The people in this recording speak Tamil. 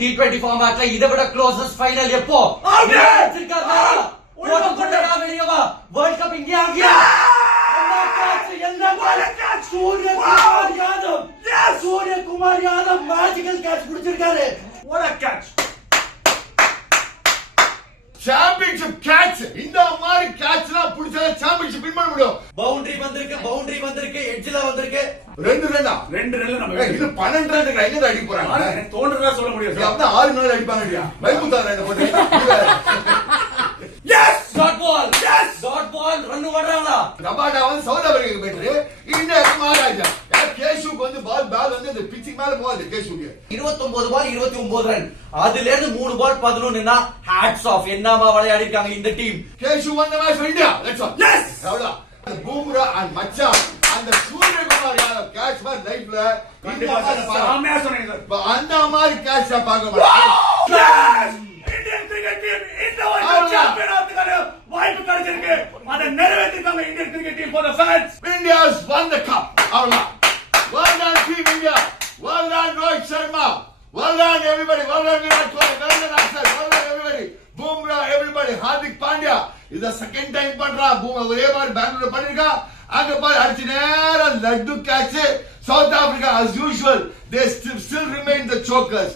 T20 ஃபார்மேட்ல இதை விட க்ளோசஸ்ட் ஃபைனல் எப்போ வெளியவா world cup India Surya Kumar Yadav magical catch பிடிச்சிருக்காரு. What a catch! Championship catch இந்த மாதிரி கேட்ச்லாம் புடிச்சா சாம்பியன்ஷிப் வின் பண்ண முடியும். பவுண்டரி வந்திருக்கு எட்ஜ்ல வந்திருக்கு. ரெண்டு ரன்னா நம்ம இது 12 ரன்னுக்கு எங்க அடிக்க போறாங்க? எனக்கு தோன்றதா சொல்ல முடியும். அப்ப 6 நாள் அடிப்பாங்கடியா. வைகுந்தா ரன் போட்டு. எஸ் டாட் பால் ரன் ஓடுறாங்களா? ரபாடா வந்து சவுத் ஆப்பிரிக்காக்கு போயிட்டு இந்தியாக்கு மகாராஜா. கேஷுக்கு வந்து பால் வந்து அந்த பிச்சிங் மேல போகுது. கேஷுக்கு 29 பால் 29 ரன். அதுல இருந்து 3 பால் 11னா ஹேட்ஸ் ஆஃப். என்னமா விளையாடி இருக்காங்க இந்த team. Keshu won the match for India. That's all. Yes. அவ்வளவு. பூம்ரா அண்ட் மச்சா அந்த சூரியகுமார் யாதவ் கேட்ச் மாதிரி லைஃப்ல கண்டிப்பா சாமியா சொன்னீங்க சார். அந்த மாதிரி கேட்ச் பார்க்க மாட்டேன். இந்தியன் கிரிக்கெட் டீம் இந்த வருஷம் சாம்பியன் ஆகிறதுக்கான வாய்ப்பு கிடைச்சிருக்கு. அதை நிறைவேற்றிருக்காங்க Indian cricket team for the fans. India has won the cup. அவ்வளவு. Well done Team India. Well done Rohit Sharma. Well done everybody. Well done Virat Kohli. Well done Akshar. Well done everybody. Bumrah everybody. Hardik Pandya. இது செகண்ட் டைம் பண்றா. ஒரே மாதிரி பெங்களூர் பண்ணிருக்கா. அங்க போய் அடிச்சு நேரா laddu catch. South Africa as usual they still remain the chokers.